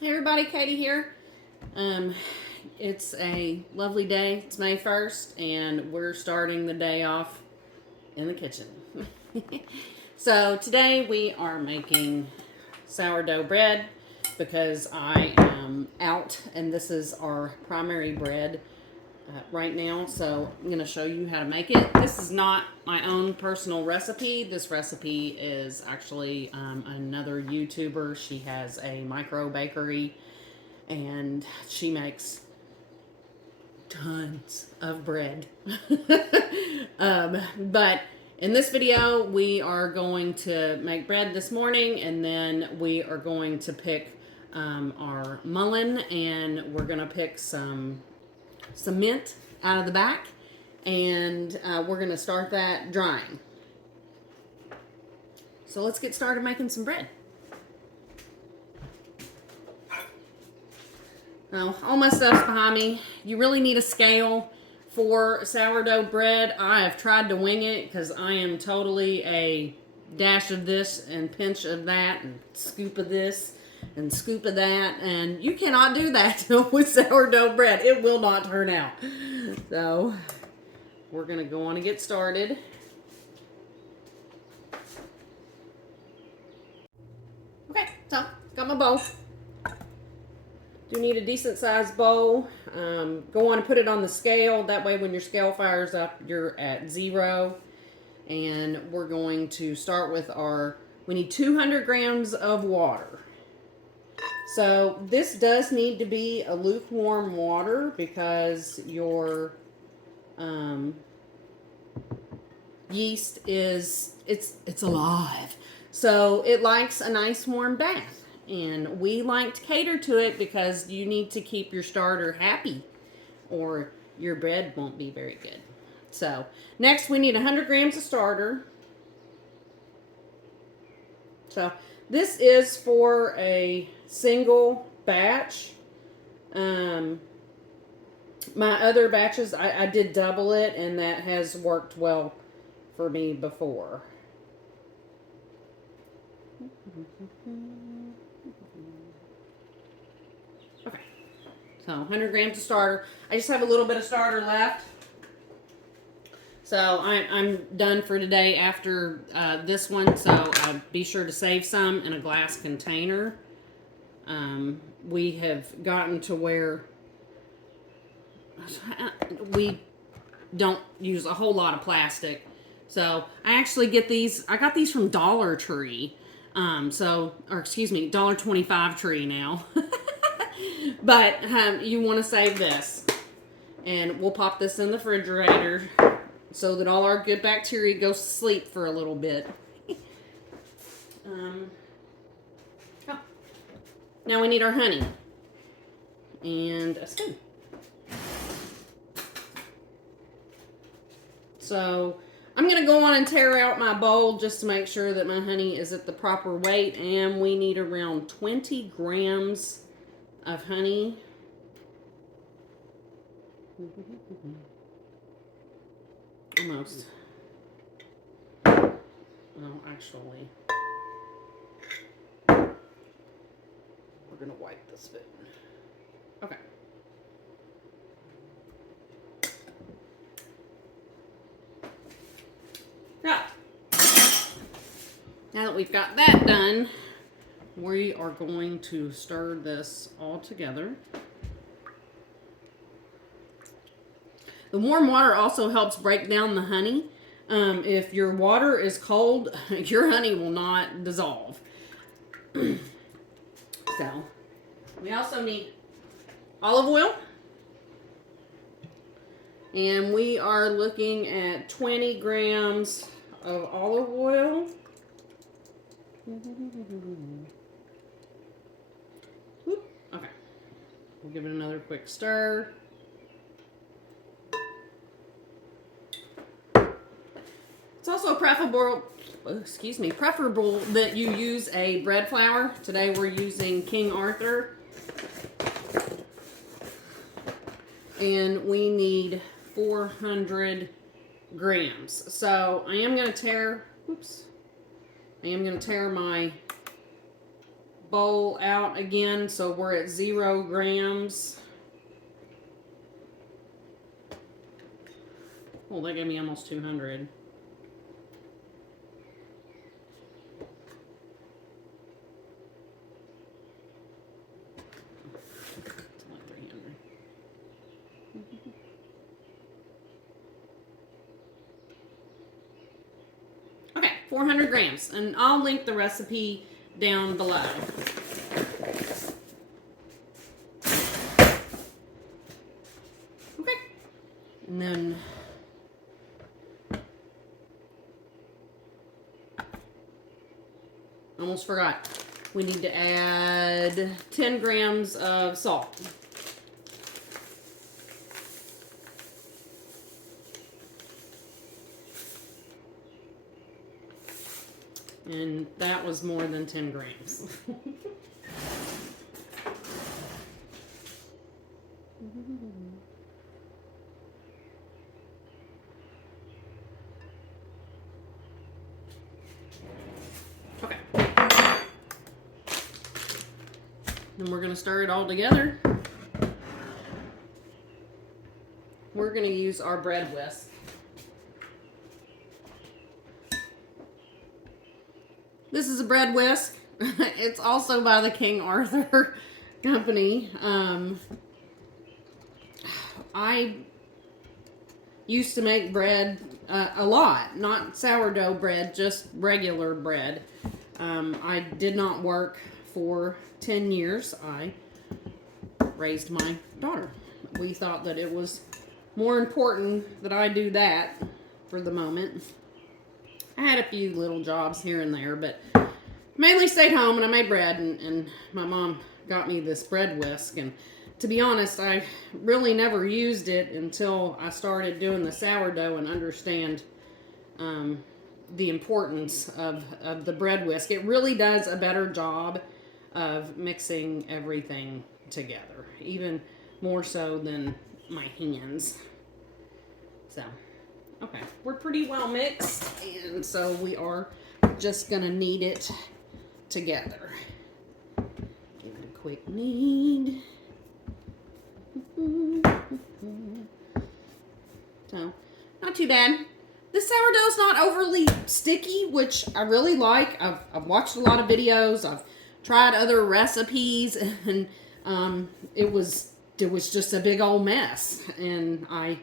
Hey everybody, Katie here. It's a lovely day. It's May 1st and we're starting the day off in the kitchen. So today we are making sourdough bread because I am out and this is our primary bread right now. So I'm going to show you how to make it. This is not my own personal recipe. This recipe is actually another YouTuber. She has a micro bakery and she makes tons of bread. But in this video, we are going to make bread this morning, and then we are going to pick our mullein, and we're going to pick some mint out of the back, and we're going to start that drying. So let's get started making some bread. Now, all my stuff's behind me. You really need a scale for sourdough bread. I have tried to wing it because I am totally a dash of this and pinch of that and scoop of this and scoop of that. And you cannot do that with sourdough bread. It will not turn out. So, we're going to go on and get started. Okay, so got my bowl. Do need a decent sized bowl. Go on and put it on the scale. That way when your scale fires up, you're at 0. And we're going to start with we need 200 grams of water. So this does need to be a lukewarm water because your yeast it's alive. So it likes a nice warm bath. And we like to cater to it because you need to keep your starter happy or your bread won't be very good. So next we need 100 grams of starter. So this is for a single batch. My other batches, I did double it and that has worked well for me before. Okay, so 100 grams of starter. I just have a little bit of starter left. So I'm done for today after this one. So be sure to save some in a glass container. We have gotten to where we don't use a whole lot of plastic. So I actually get these. I got these from Dollar Tree. $1.25 Tree now. But you want to save this. And we'll pop this in the refrigerator so that all our good bacteria goes to sleep for a little bit. Now we need our honey. And a spoon. So I'm going to go on and tear out my bowl just to make sure that my honey is at the proper weight. And we need around 20 grams of honey. Almost. Oh, actually. We're going to wipe this bit. Okay. Right. Now that we've got that done, we are going to stir this all together. The warm water also helps break down the honey. If your water is cold, your honey will not dissolve. So, we also need olive oil. And we are looking at 20 grams of olive oil. Okay. We'll give it another quick stir. It's also preferable that you use a bread flour. Today we're using King Arthur. And we need 400 grams. So I am going to tear my bowl out again, so we're at 0 grams. Oh, that gave me almost 200. Okay, 400 grams, and I'll link the recipe down below. Okay, and then almost forgot, we need to add 10 grams of salt. And that was more than 10 grams. Okay. Then we're going to stir it all together. We're going to use our bread whisk. This is a bread whisk. It's also by the King Arthur company. I used to make bread a lot, not sourdough bread, just regular bread. I did not work for 10 years. I raised my daughter. We thought that it was more important that I do that for the moment. I had a few little jobs here and there, but mainly stayed home and I made bread, and my mom got me this bread whisk. And to be honest, I really never used it until I started doing the sourdough and understand the importance of the bread whisk. It really does a better job of mixing everything together, even more so than my hands. So, okay, we're pretty well mixed, and so we are just gonna knead it together. Give it a quick knead. So, not too bad. This sourdough's not overly sticky, which I really like. I've watched a lot of videos. I've tried other recipes, and it was just a big old mess, and I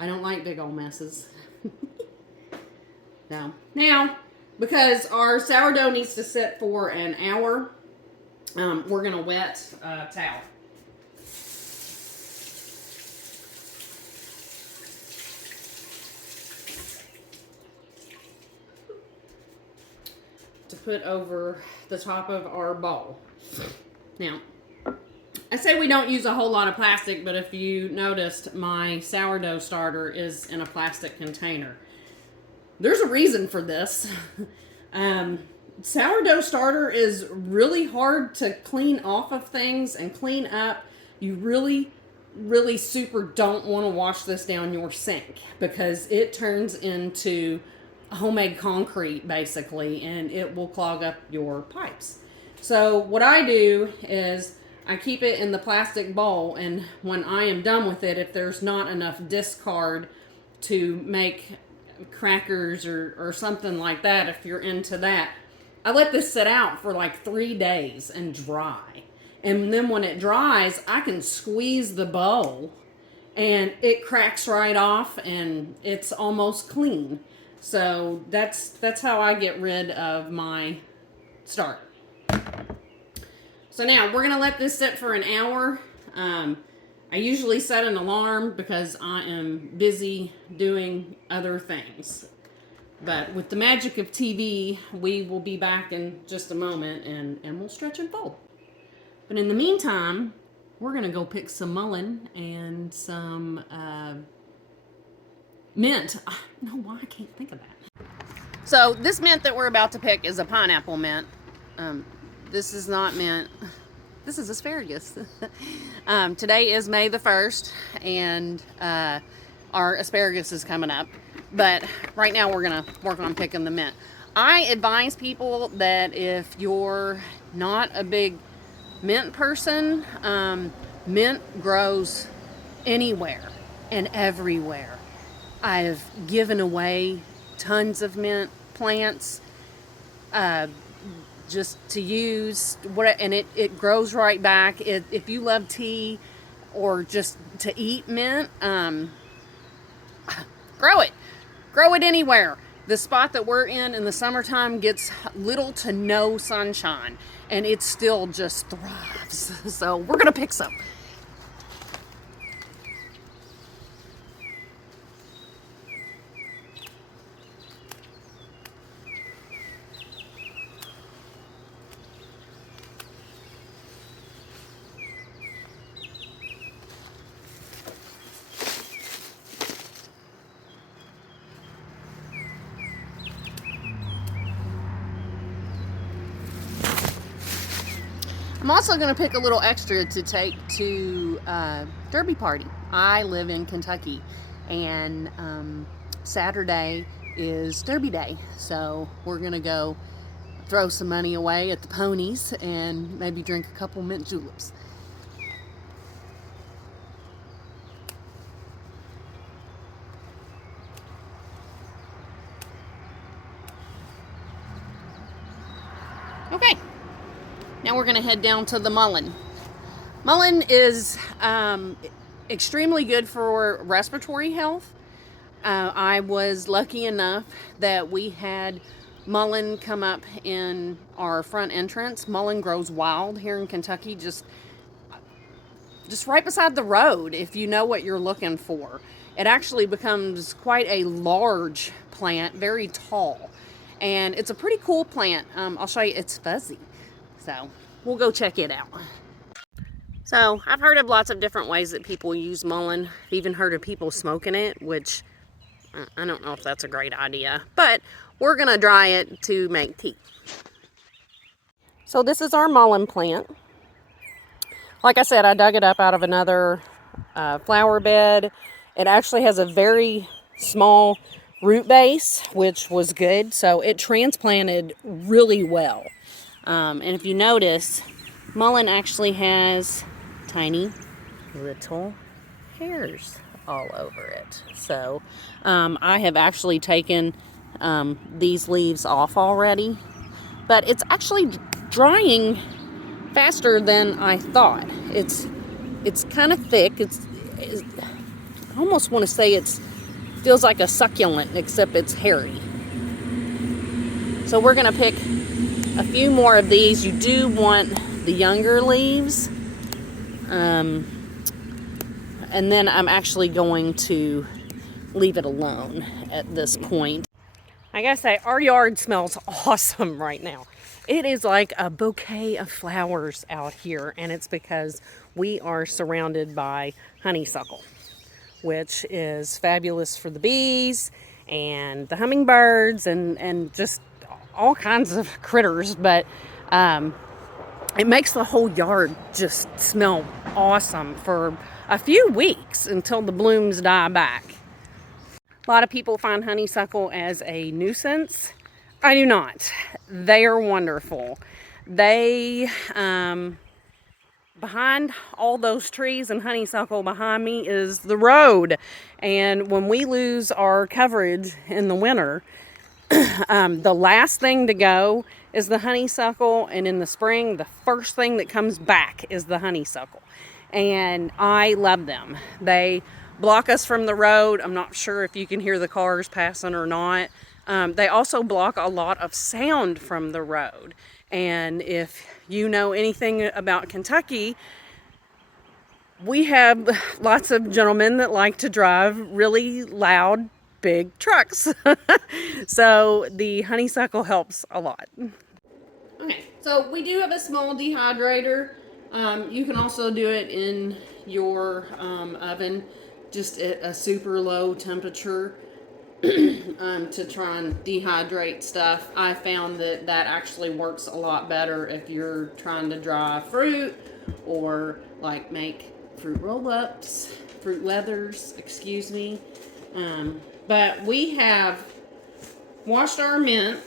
don't like big old messes. No. Now, because our sourdough needs to sit for an hour, we're going to wet a towel. To put over the top of our bowl. Now, I say we don't use a whole lot of plastic, but if you noticed, my sourdough starter is in a plastic container. There's a reason for this. Sourdough starter is really hard to clean off of things and clean up. You really, really super don't want to wash this down your sink because it turns into homemade concrete basically, and it will clog up your pipes. So what I do is I keep it in the plastic bowl, and when I am done with it, if there's not enough discard to make crackers or something like that, if you're into that, I let this sit out for like 3 days and dry. And then when it dries, I can squeeze the bowl and it cracks right off and it's almost clean. So that's how I get rid of my starter. So now we're going to let this sit for an hour. I usually set an alarm because I am busy doing other things. But with the magic of TV, we will be back in just a moment and we'll stretch and fold. But in the meantime, we're going to go pick some mullein and some mint. I don't know why I can't think of that. So this mint that we're about to pick is a pineapple mint. This is not mint. This is asparagus. Today is May the 1st, and our asparagus is coming up. But right now we're going to work on picking the mint. I advise people that if you're not a big mint person. Mint grows anywhere and everywhere. I've given away tons of mint plants just to use, and it grows right back. If you love tea or just to eat mint, grow it. Grow it anywhere. The spot that we're in the summertime gets little to no sunshine, and it still just thrives. So we're gonna pick some. I'm also going to pick a little extra to take to Derby Party. I live in Kentucky, and Saturday is Derby Day, so we're going to go throw some money away at the ponies and maybe drink a couple mint juleps. Okay. Now we're going to head down to the mullein. Mullein is extremely good for respiratory health. I was lucky enough that we had mullein come up in our front entrance. Mullein grows wild here in Kentucky, just right beside the road if you know what you're looking for. It actually becomes quite a large plant, very tall. And it's a pretty cool plant. I'll show you, it's fuzzy. So we'll go check it out. So I've heard of lots of different ways that people use mullein. I've even heard of people smoking it, which I don't know if that's a great idea. But we're going to dry it to make tea. So this is our mullein plant. Like I said, I dug it up out of another flower bed. It actually has a very small root base, which was good. So it transplanted really well. And if you notice, mullein actually has tiny little hairs all over it. So I have actually taken these leaves off already. But it's actually drying faster than I thought. It's kind of thick. I almost want to say it feels like a succulent, except it's hairy. So we're going to pick a few more of these. You do want the younger leaves. And then I'm actually going to leave it alone at this point. I gotta say, our yard smells awesome right now. It is like a bouquet of flowers out here, and it's because we are surrounded by honeysuckle, which is fabulous for the bees and the hummingbirds and just all kinds of critters. But it makes the whole yard just smell awesome for a few weeks until the blooms die back. A lot of people find honeysuckle as a nuisance. I do not. They are wonderful. They, behind all those trees and honeysuckle behind me is the road. And when we lose our coverage in the winter, the last thing to go is the honeysuckle, and in the spring, the first thing that comes back is the honeysuckle. And I love them. They block us from the road. I'm not sure if you can hear the cars passing or not. They also block a lot of sound from the road. And if you know anything about Kentucky, we have lots of gentlemen that like to drive really loud, big trucks. So the honeysuckle helps a lot. Okay, so we do have a small dehydrator. You can also do it in your oven, just at a super low temperature. To try and dehydrate stuff. I found that actually works a lot better if you're trying to dry fruit or like make fruit roll-ups, fruit leathers, excuse me. But we have washed our mint.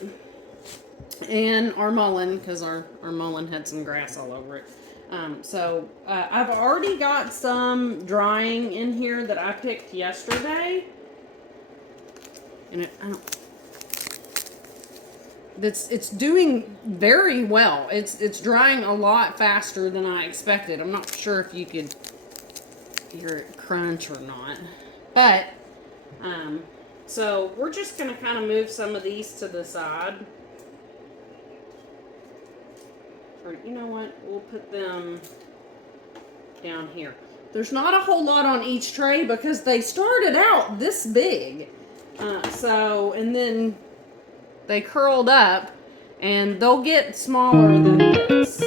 and our mullein, because our mullein had some grass all over it. I've already got some drying in here that I picked yesterday. And it's doing very well. It's drying a lot faster than I expected. I'm not sure if you could hear it crunch or not. But, so we're just going to kind of move some of these to the side. Or, you know what? We'll put them down here. There's not a whole lot on each tray because they started out this big. And then they curled up, and they'll get smaller than this.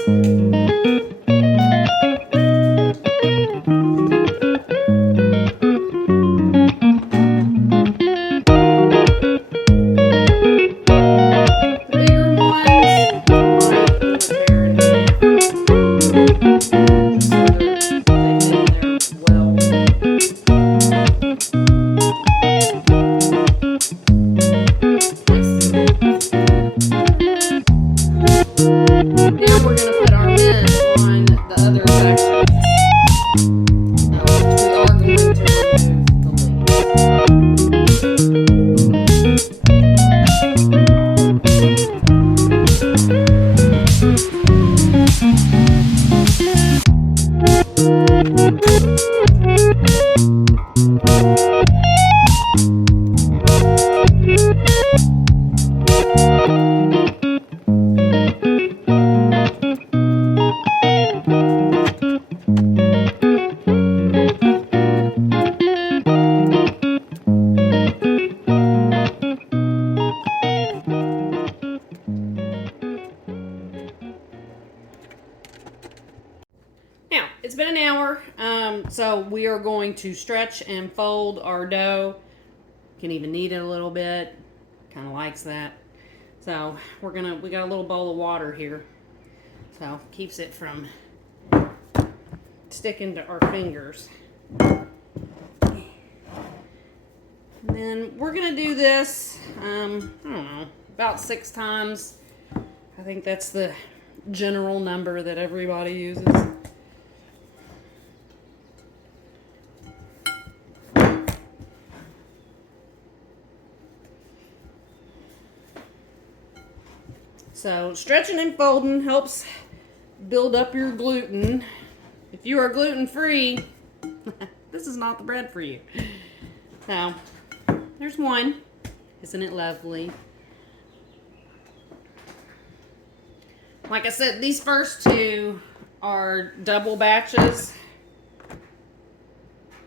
Now, it's been an hour, so we are going to stretch and fold our dough. Can even knead it a little bit. Kind of likes that. So we got a little bowl of water here. So keeps it from sticking to our fingers. And then we're gonna do this, I don't know, about 6 times. I think that's the general number that everybody uses. So stretching and folding helps build up your gluten. If you are gluten-free, this is not the bread for you. So there's one. Isn't it lovely? Like I said, these first 2 are double batches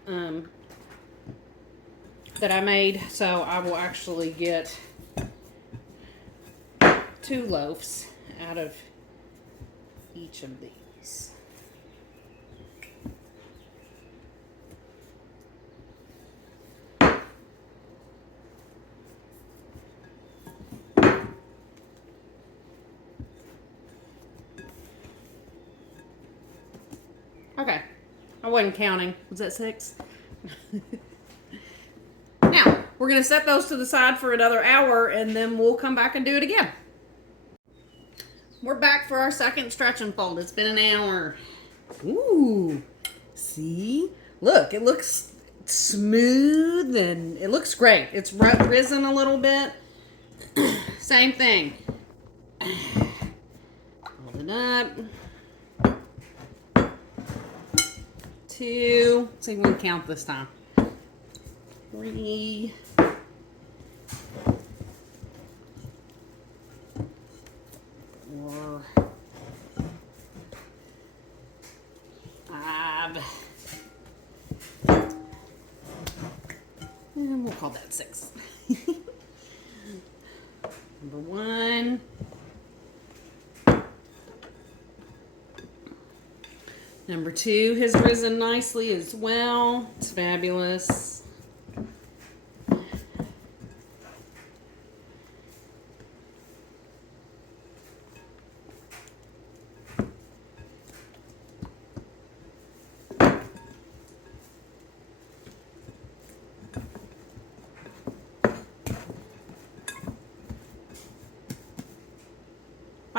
that I made. So I will actually get 2 loaves out of each of these. Okay, I wasn't counting. Was that 6? Now, we're going to set those to the side for another hour, and then we'll come back and do it again. We're back for our second stretch and fold. It's been an hour. Ooh, see? Look, it looks smooth and it looks great. It's risen a little bit. Same thing. Hold it up. 2. See if we can count this time. 3. 4. 5. And we'll call that 6. Number 1. Number 2 has risen nicely as well. It's fabulous.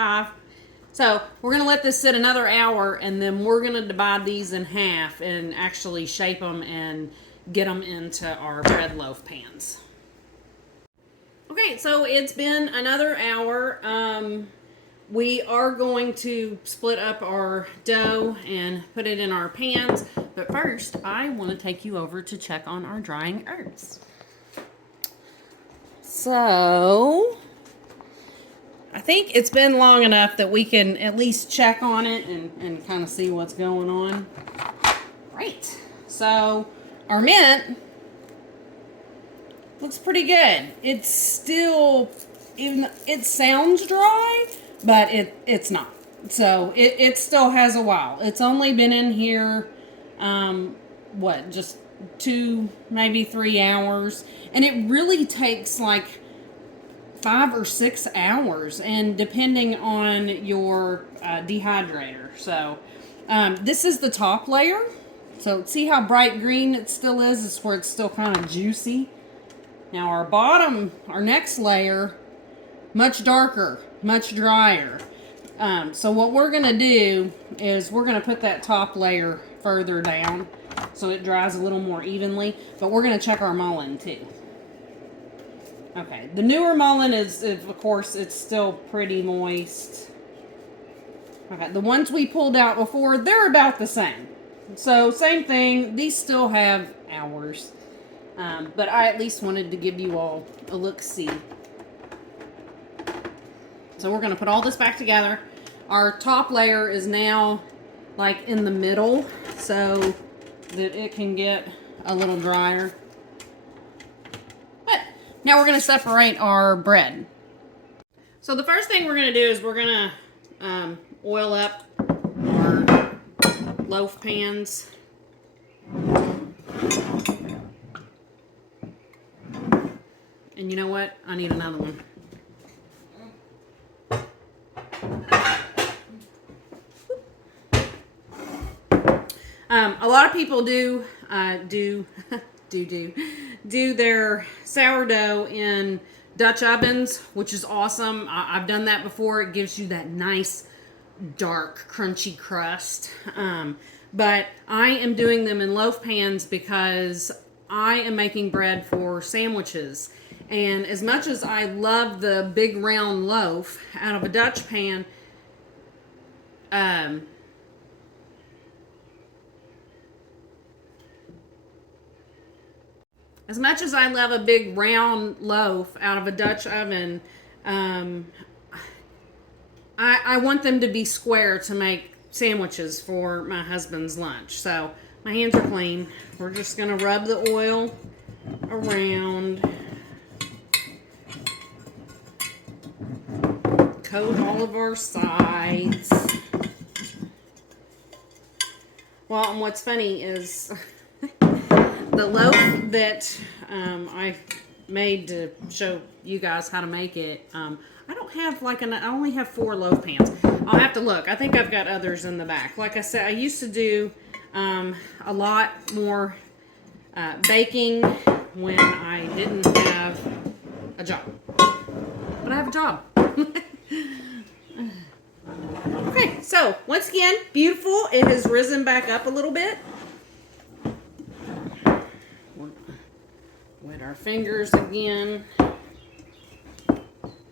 5. So we're going to let this sit another hour, and then we're going to divide these in half and actually shape them and get them into our bread loaf pans. Okay, so it's been another hour. We are going to split up our dough and put it in our pans. But first, I want to take you over to check on our drying herbs. So, I think it's been long enough that we can at least check on it and kind of see what's going on. Right. So, our mint looks pretty good. It's still, even it sounds dry, but it's not. So it still has a while. It's only been in here, just 2, maybe 3 hours, and it really takes like 5 or 6 hours, and depending on your dehydrator. So this is the top layer. So see how bright green it still is? It's where it's still kind of juicy. Now our next layer, much darker, much drier. So what we're going to do is we're going to put that top layer further down so it dries a little more evenly. But we're going to check our mullein too. Okay, the newer mullein is, of course, it's still pretty moist. Okay, the ones we pulled out before, they're about the same. So same thing, these still have hours. But I at least wanted to give you all a look-see. So we're going to put all this back together. Our top layer is now like in the middle so that it can get a little drier. But now we're going to separate our bread. So the first thing we're going to do is we're going to oil up our loaf pans. And you know what? I need another one. A lot of people do their sourdough in Dutch ovens, which is awesome. I've done that before. It gives you that nice, dark, crunchy crust. But I am doing them in loaf pans because I am making bread for sandwiches. And as much as I love the big round loaf out of a Dutch pan, as much as I love a big round loaf out of a Dutch oven, I want them to be square to make sandwiches for my husband's lunch. So my hands are clean. We're just going to rub the oil around. Coat all of our sides. Well, and what's funny is the loaf that I made to show you guys how to make it, I don't have I only have 4 loaf pans. I'll have to look. I think I've got others in the back. Like I said, I used to do a lot more baking when I didn't have a job. But I have a job. Okay, so once again, beautiful. It has risen back up a little bit. Wet our fingers again.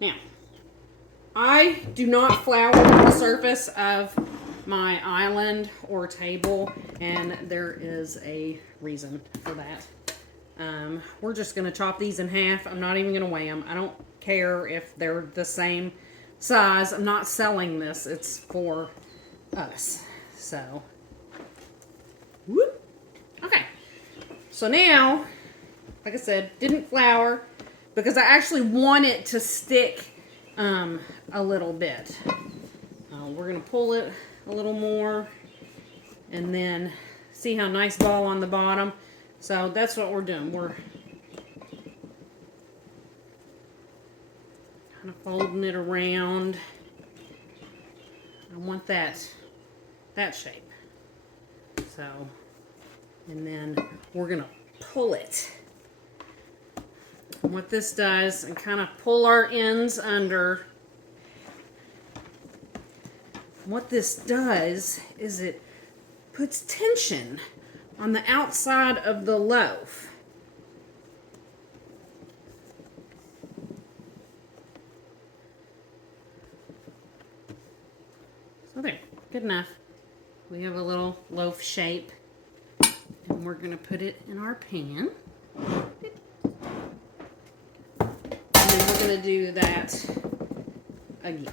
Now, I do not flour the surface of my island or table, and there is a reason for that. We're just going to chop these in half. I'm not even going to weigh them. I don't care if they're the same size. I'm not selling this. It's for us. So, whoop. Okay. So now, like I said, didn't flour because I actually want it to stick a little bit. We're going to pull it a little more and then see how nice ball on the bottom. So that's what we're doing. We're kind of folding it around. I want that shape. So, and then we're going to pull it. And what this does, and kind of pull our ends under. what this does is it puts tension on the outside of the loaf. So there, good enough. We have a little loaf shape, and we're going to put it in our pan. And then we're going to do that again.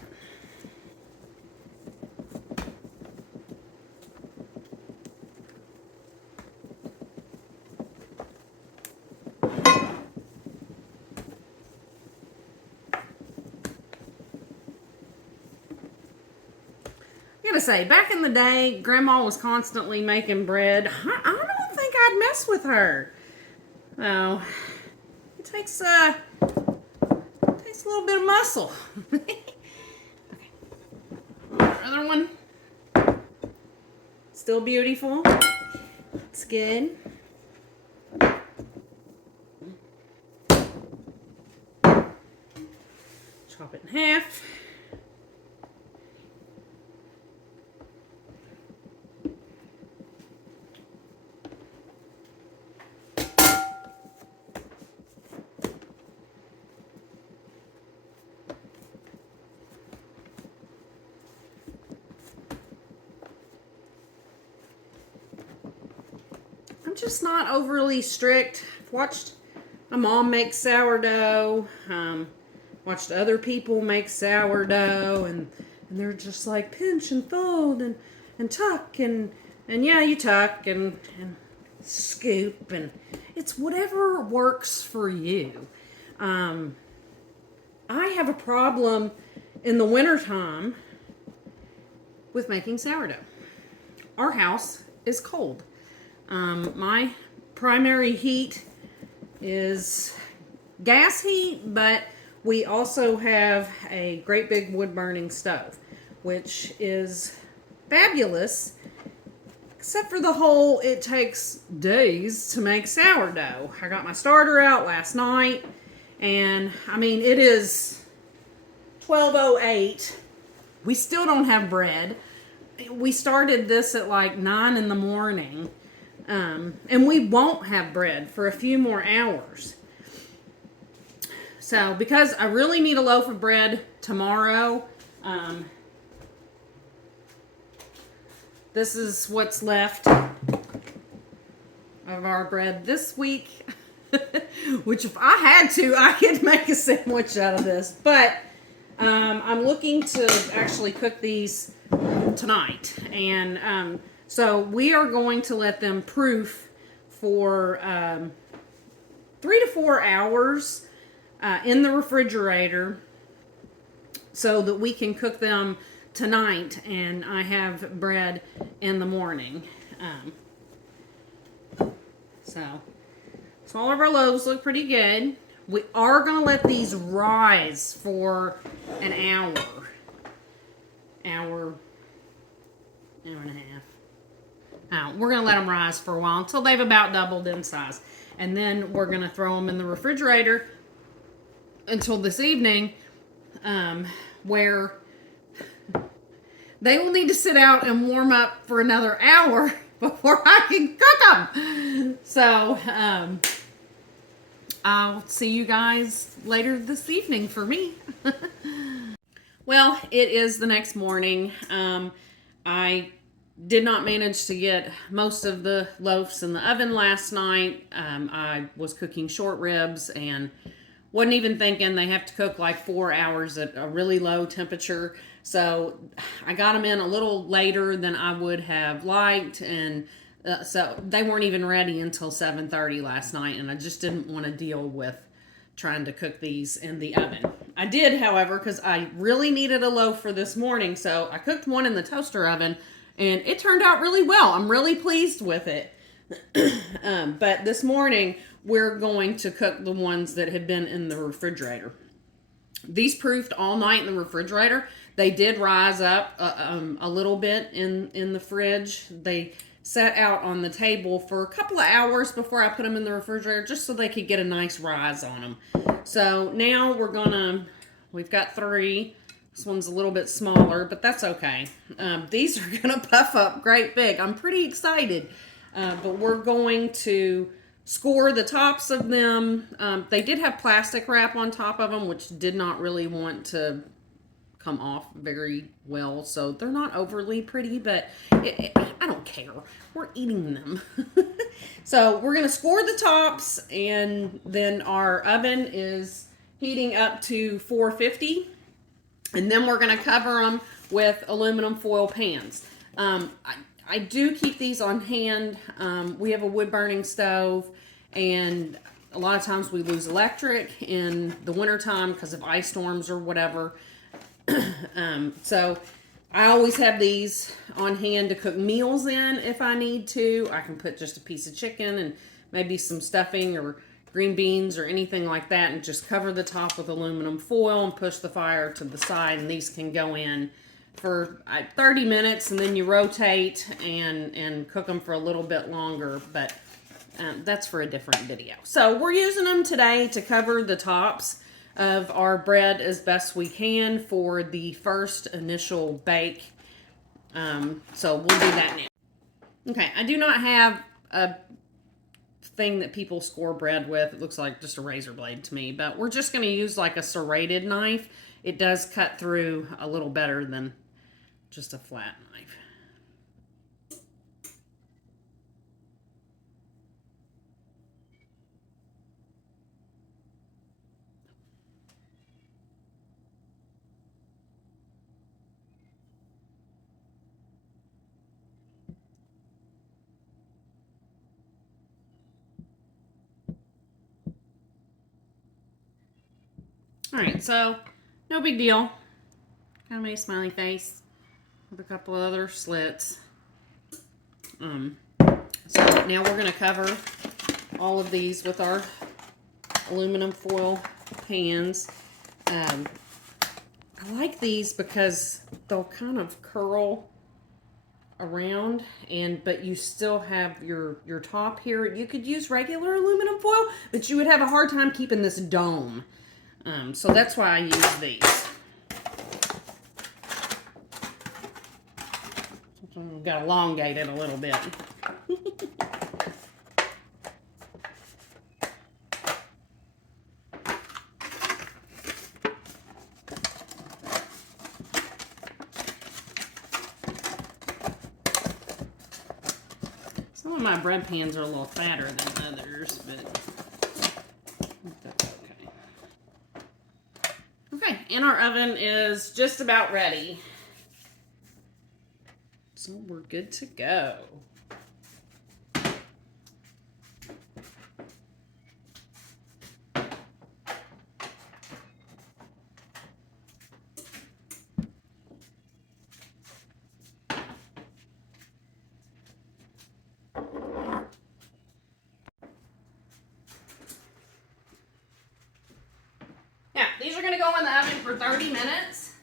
I gotta say, back in the day, Grandma was constantly making bread. I don't think I'd mess with her. Oh, it takes a little bit of muscle. Okay. Another one. Still beautiful. It's good. Chop it in half. I'm just not overly strict. I've watched my mom make sourdough. Watched other people make sourdough, and they're just like pinch and fold and tuck and yeah, you tuck and scoop, and it's whatever works for you. I have a problem in the wintertime with making sourdough. Our house is cold. My primary heat is gas heat, but we also have a great big wood burning stove, which is fabulous, except for the whole it takes days to make sourdough. I got my starter out last night, and I mean, it is 12:08. We still don't have bread. We started this at like 9 in the morning. And we won't have bread for a few more hours. So, because I really need a loaf of bread tomorrow, this is what's left of our bread this week. Which, if I had to, I could make a sandwich out of this. But I'm looking to actually cook these tonight. And so we are going to let them proof for 3 to 4 hours in the refrigerator so that we can cook them tonight, and I have bread in the morning. So all of our loaves look pretty good. We are going to let these rise for an hour and a half. We're going to let them rise for a while until they've about doubled in size. And then we're going to throw them in the refrigerator until this evening, where they will need to sit out and warm up for another hour before I can cook them. So, I'll see you guys later this evening for me. Well, it is the next morning. I did not manage to get most of the loaves in the oven last night. I was cooking short ribs and wasn't even thinking they have to cook like 4 hours at a really low temperature. So I got them in a little later than I would have liked, and so they weren't even ready until 7:30 last night, and I just didn't want to deal with trying to cook these in the oven. I did, however, because I really needed a loaf for this morning, so I cooked one in the toaster oven, and it turned out really well. I'm really pleased with it. But this morning, we're going to cook the ones that had been in the refrigerator. These proofed all night in the refrigerator. They did rise up a little bit in the fridge. They sat out on the table for a couple of hours before I put them in the refrigerator, just so they could get a nice rise on them. So now we've got 3, This one's a little bit smaller, but that's okay. These are going to puff up great big. I'm pretty excited. But we're going to score the tops of them. They did have plastic wrap on top of them, which did not really want to come off very well. So they're not overly pretty, but I don't care. We're eating them. So we're going to score the tops, and then our oven is heating up to 450. And then we're going to cover them with aluminum foil pans. I do keep these on hand. We have a wood burning stove, and a lot of times we lose electric in the wintertime because of ice storms or whatever. So I always have these on hand to cook meals in if I need to. I can put just a piece of chicken and maybe some stuffing or green beans or anything like that, and just cover the top with aluminum foil and push the fire to the side, and these can go in for 30 minutes, and then you rotate and cook them for a little bit longer, but that's for a different video. So we're using them today to cover the tops of our bread as best we can for the first initial bake. So we'll do that now. Okay, I do not have a thing that people score bread with. It looks like just a razor blade to me, but we're just going to use like a serrated knife. It does cut through a little better than just a flat knife. All right, so no big deal. Kind of made a smiley face with a couple of other slits. So now we're going to cover all of these with our aluminum foil pans. I like these because they'll kind of curl around, but you still have your top here. You could use regular aluminum foil, but you would have a hard time keeping this dome. So that's why I use these. We've got to elongate it a little bit. Some of my bread pans are a little fatter than others, but that's okay. Okay, and our oven is just about ready. So we're good to go. Now, these are going to go in the oven for 30 minutes.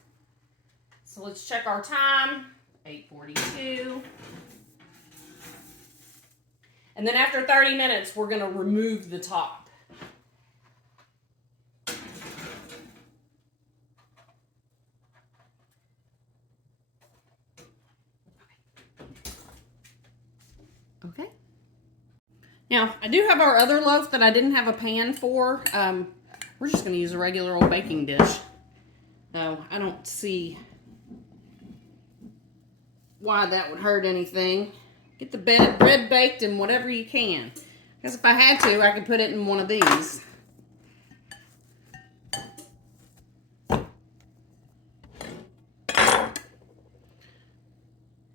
So let's check our time. 8:42. And then after 30 minutes, we're going to remove the top. Okay. Now, I do have our other loaf that I didn't have a pan for. We're just going to use a regular old baking dish. No, I don't see why that would hurt anything. Get the bread baked in whatever you can. Because if I had to, I could put it in one of these.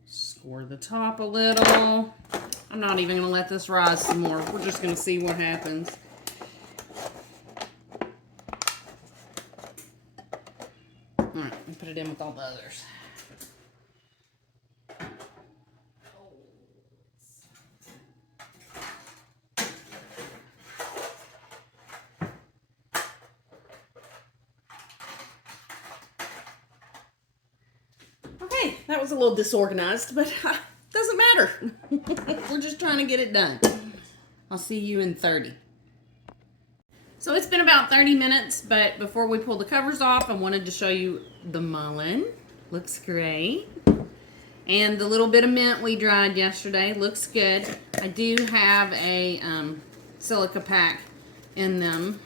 Score the top a little. I'm not even going to let this rise some more. We're just going to see what happens. Alright, let me put it in with all the others. Okay, that was a little disorganized, but doesn't matter. We're just trying to get it done. I'll see you in 30. So it's been about 30 minutes, but before we pull the covers off, I wanted to show you the mullein. Looks great. And the little bit of mint we dried yesterday looks good. I do have a silica pack in them.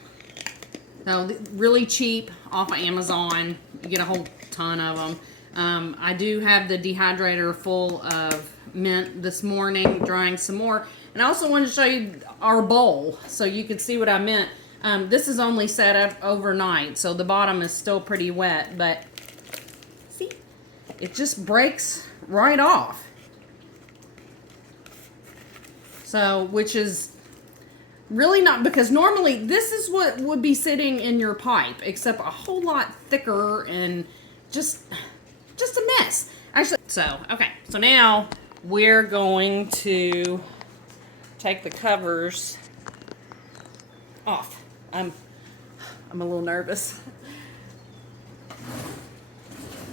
So really cheap off of Amazon. You get a whole ton of them. I do have the dehydrator full of mint this morning, drying some more. And I also wanted to show you our bowl so you could see what I meant. This is only set up overnight, so the bottom is still pretty wet, but see, it just breaks right off. So, which is really not, because normally this is what would be sitting in your pipe, except a whole lot thicker and just a mess. Actually, so, okay, so now we're going to take the covers off. I'm a little nervous.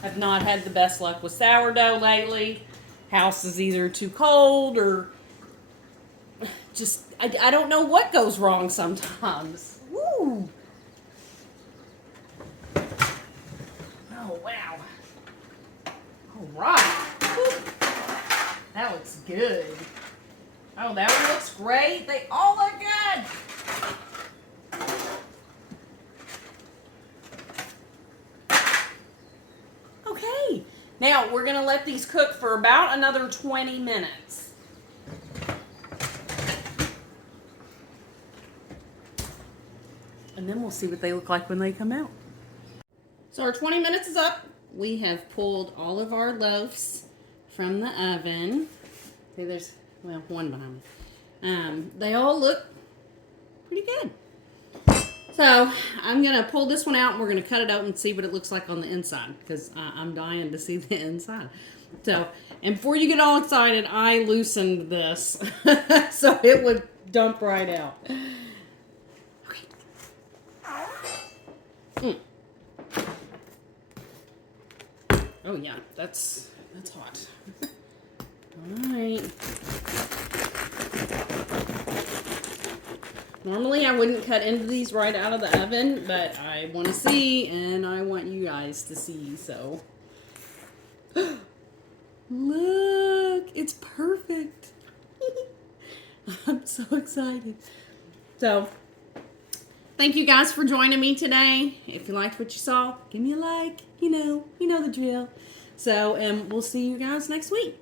I've not had the best luck with sourdough lately. House is either too cold or just, I don't know what goes wrong sometimes. Woo! Oh, wow. All right. Woo. That looks good. Oh, that one looks great. They all look good. Okay, now we're gonna let these cook for about another 20 minutes. And then we'll see what they look like when they come out. So our 20 minutes is up. We have pulled all of our loaves from the oven. See, there's, well, one behind me. They all look pretty good. So I'm going to pull this one out and we're going to cut it out and see what it looks like on the inside, because I'm dying to see the inside. So, and before you get all excited, I loosened this so it would dump right out. Okay. Oh yeah, that's hot. All right. Normally I wouldn't cut into these right out of the oven, but I want to see, and I want you guys to see, so. Look, it's perfect. I'm so excited. So, thank you guys for joining me today. If you liked what you saw, give me a like. You know the drill. So, and we'll see you guys next week.